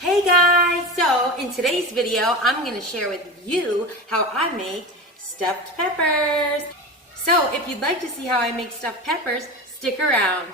Hey guys, so in today's video, I'm going to share with you how I make stuffed peppers. So if you'd like to see how I make stuffed peppers, stick around.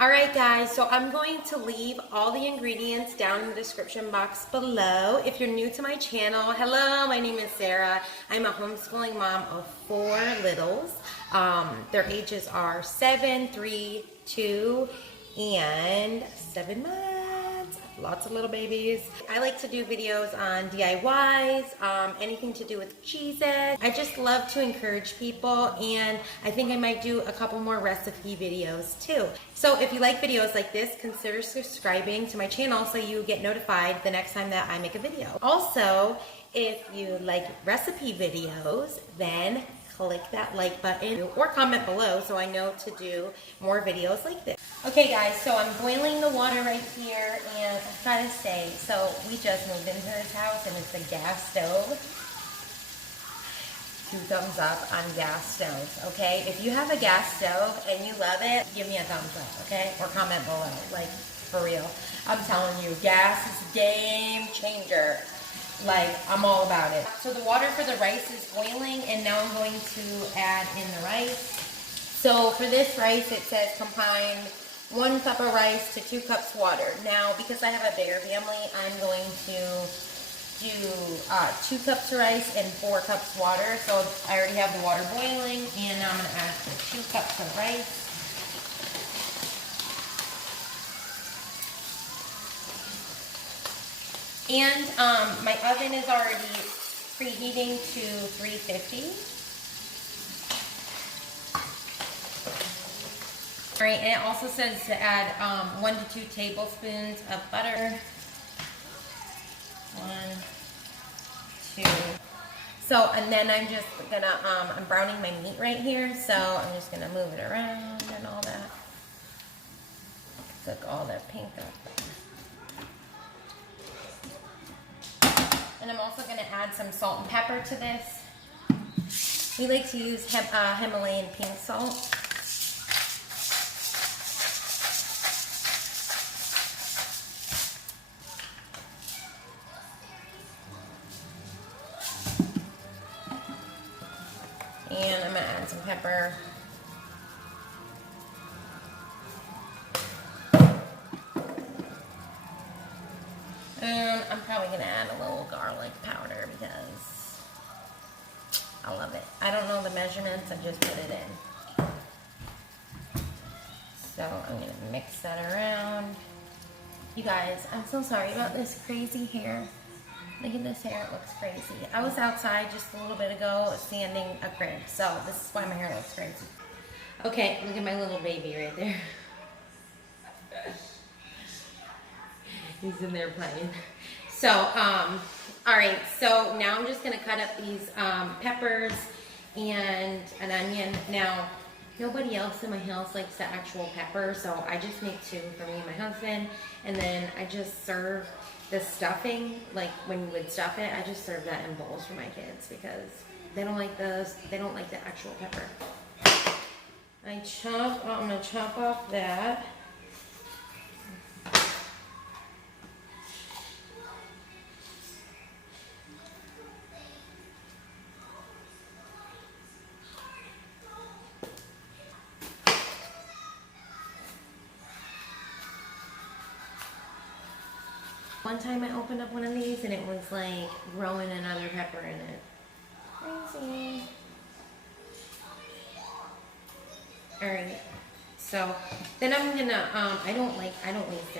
Alright guys, so I'm going to leave all the ingredients down in the description box below. If you're new to my channel, hello, my name is Sarah. I'm a homeschooling mom of 4 littles. Their ages are 7, 3, 2, and 7 months. Lots of little babies. I like to do videos on DIYs, anything to do with cheeses. I just love to encourage people, and I think I might do a couple more recipe videos too. So if you like videos like this, consider subscribing to my channel so you get notified the next time that I make a video. Also, if you like recipe videos, then click that like button or comment below so I know to do more videos like this. Okay guys, so I'm boiling the water right here, and I gotta say, so we just moved into this house and it's a gas stove. 2 thumbs up on gas stoves, okay? If you have a gas stove and you love it, give me a thumbs up, okay? Or comment below, like, for real. I'm telling you, gas is a game changer. Like, I'm all about it. So the water for the rice is boiling, and now I'm going to add in the rice. So for this rice, it says combine 1 cup of rice to 2 cups water. Now, because I have a bigger family, I'm going to do 2 cups of rice and 4 cups water. So I already have the water boiling, and now I'm going to add the 2 cups of rice. And my oven is already preheating to 350. All right, and it also says to add 1 to 2 tablespoons of butter. 1, 2. So, and then I'm just gonna, I'm browning my meat right here, so I'm just gonna move it around and all that. Took all that pink up. And I'm also going to add some salt and pepper to this. We like to use Himalayan pink salt. And I'm going to add some pepper. I'm probably going to add a little garlic powder because I love it. I don't know the measurements, I just put it in. So I'm going to mix that around. You guys, I'm so sorry about this crazy hair. Look at this hair, it looks crazy. I was outside just a little bit ago sanding a crib, so this is why my hair looks crazy. Okay, look at my little baby right there. He's in there playing. So, all right, so now I'm just gonna cut up these peppers and an onion. Now, nobody else in my house likes the actual pepper, so I just make 2 for me and my husband, and then I just serve the stuffing, like when you would stuff it, I just serve that in bowls for my kids because they don't like the actual pepper. I'm gonna chop off that. One time I opened up one of these and it was like growing another pepper in it. Crazy. Alright, so then I'm gonna, I don't waste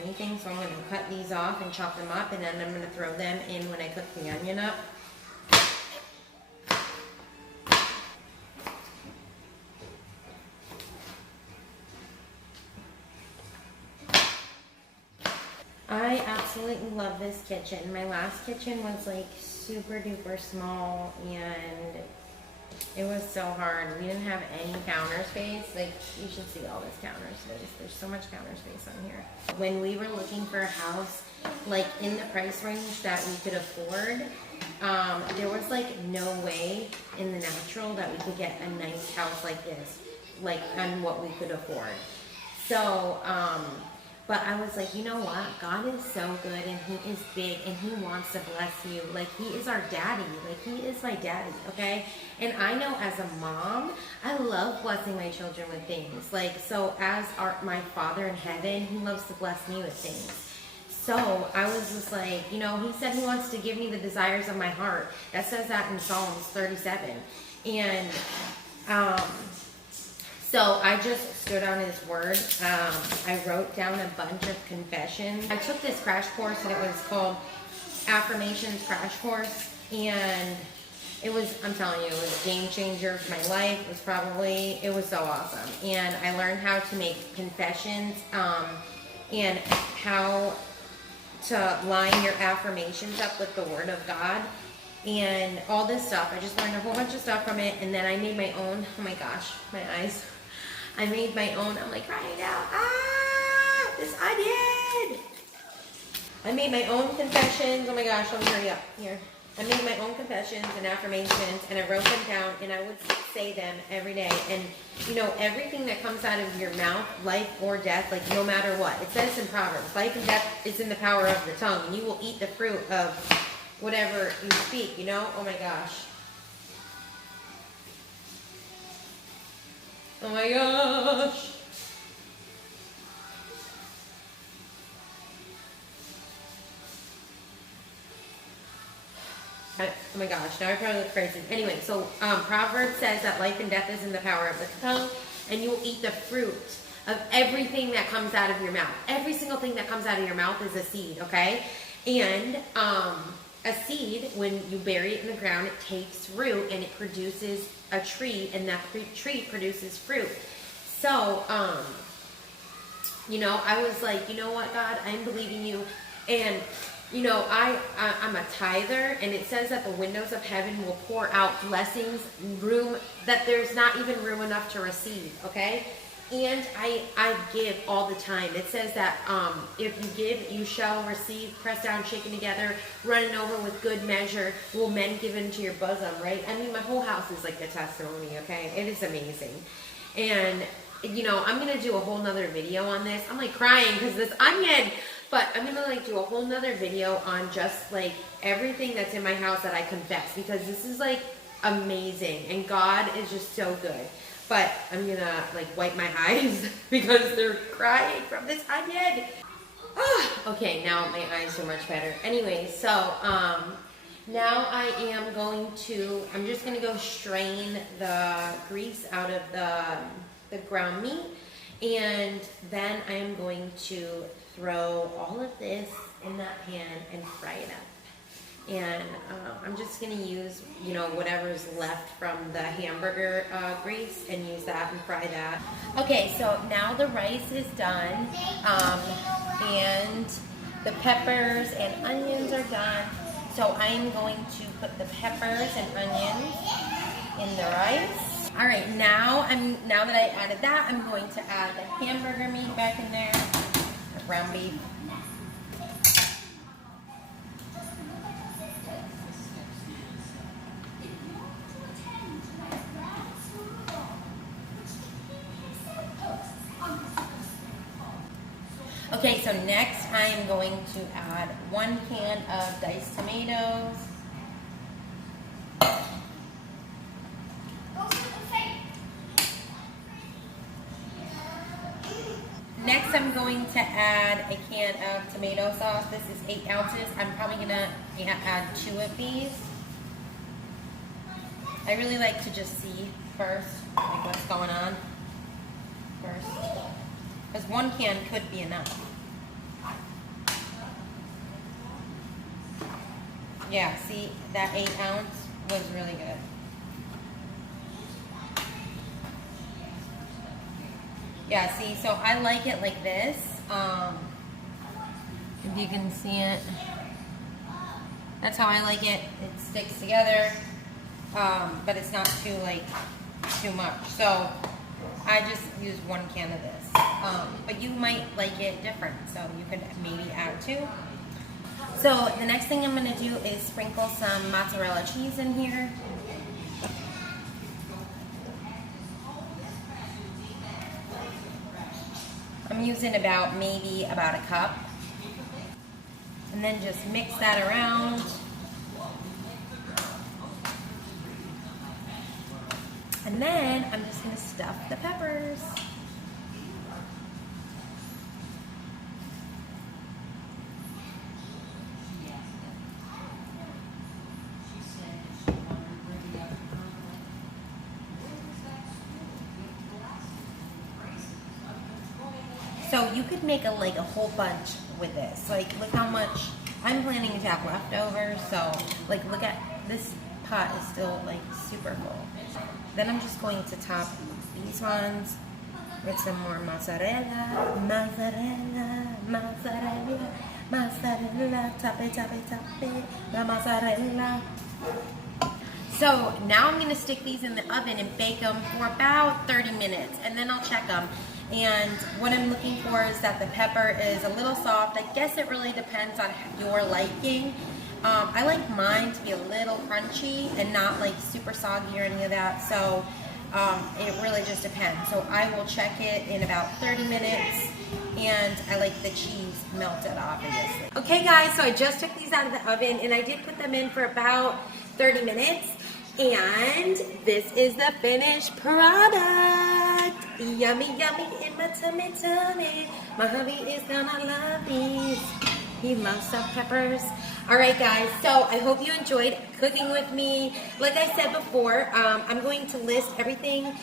anything, so I'm gonna cut these off and chop them up, and then I'm gonna throw them in when I cook the onion up. I absolutely love this kitchen. My last kitchen was like super duper small and it was so hard. We didn't have any counter space. Like, you should see all this counter space. There's so much counter space on here. When we were looking for a house, like in the price range that we could afford. There was like no way in the natural that we could get a nice house like this, like on what we could afford. So, but I was like, you know what? God is so good and He is big and He wants to bless you. Like He is our daddy. Like He is my daddy, okay? And I know as a mom, I love blessing my children with things. Like, so as my Father in heaven, He loves to bless me with things. So I was just like, you know, He said He wants to give me the desires of my heart. That says that in Psalms 37. And, so I just stood on His word. I wrote down a bunch of confessions. I took this crash course and it was called Affirmations Crash Course. And it was, I'm telling you, it was a game changer for my life. It was so awesome. And I learned how to make confessions and how to line your affirmations up with the Word of God. And all this stuff. I just learned a whole bunch of stuff from it. And then I made my own. Oh my gosh, my eyes. I made my own. I'm like crying out. This I did. I made my own confessions. Oh my gosh, let me hurry up here. I made my own confessions and affirmations, and I wrote them down, and I would say them every day. And you know, everything that comes out of your mouth, life or death, like no matter what. It says in Proverbs, life and death is in the power of the tongue, and you will eat the fruit of whatever you speak. You know? Oh my gosh. Oh my gosh. Oh my gosh, now I probably look crazy. Anyway, so Proverbs says that life and death is in the power of the tongue, and you will eat the fruit of everything that comes out of your mouth. Every single thing that comes out of your mouth is a seed, okay? And a seed, when you bury it in the ground, it takes root and it produces a tree, and that tree produces fruit. So, you know, I was like, you know what, God, I'm believing you. And, you know, I'm a tither, and it says that the windows of heaven will pour out blessings, room that there's not even room enough to receive, okay? And I give all the time. It says that if you give, you shall receive, pressed down, shaken together, running over with good measure, will men give into your bosom, right? I mean, my whole house is like a testimony, okay? It is amazing. And, you know, I'm going to do a whole nother video on this. I'm like crying because this onion, but I'm going to like do a whole nother video on just like everything that's in my house that I confess, because this is like amazing and God is just so good. But I'm gonna like wipe my eyes because they're crying from this onion. Okay, now my eyes are much better. Anyway, so now I'm just gonna go strain the grease out of the ground meat, and then I am going to throw all of this in that pan and fry it up. And I'm just going to use, you know, whatever's left from the hamburger grease and use that and fry that. Okay, so now the rice is done, and the peppers and onions are done. So I'm going to put the peppers and onions in the rice. All right, now that I added that, I'm going to add the hamburger meat back in there, the ground beef. Okay, so next I am going to add 1 can of diced tomatoes. Next I'm going to add a can of tomato sauce. This is 8 ounces. I'm probably going to add 2 of these. I really like to just see first like what's going on first, because 1 can could be enough. Yeah, see, that 8 ounce was really good. Yeah, see, so I like it like this. If you can see it, that's how I like it. It sticks together, but it's not too much. So I just use 1 can of this. But you might like it different, so you could maybe add 2. So the next thing I'm gonna do is sprinkle some mozzarella cheese in here. I'm using maybe about a cup. And then just mix that around. And then I'm just gonna stuff the peppers. So you could make a whole bunch with this. Like, look how much I'm planning to have leftovers. So like, look at this pot is still like super full. Then I'm just going to top these ones with some more mozzarella, mozzarella, mozzarella, mozzarella. Top it, top it, top it, the mozzarella. So now I'm gonna stick these in the oven and bake them for about 30 minutes, and then I'll check them. And what I'm looking for is that the pepper is a little soft. I guess it really depends on your liking. I like mine to be a little crunchy and not like super soggy or any of that. So it really just depends. So I will check it in about 30 minutes. And I like the cheese melted, obviously. Okay guys, so I just took these out of the oven and I did put them in for about 30 minutes. And this is the finished product. Yummy, yummy in my tummy, tummy. My hubby is gonna love these. He loves stuffed peppers. All right, guys, so I hope you enjoyed cooking with me. Like I said before, I'm going to list everything,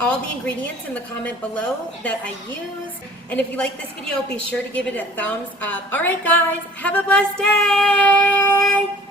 all the ingredients in the comment below that I use. And if you like this video, be sure to give it a thumbs up. All right, guys, have a blessed day.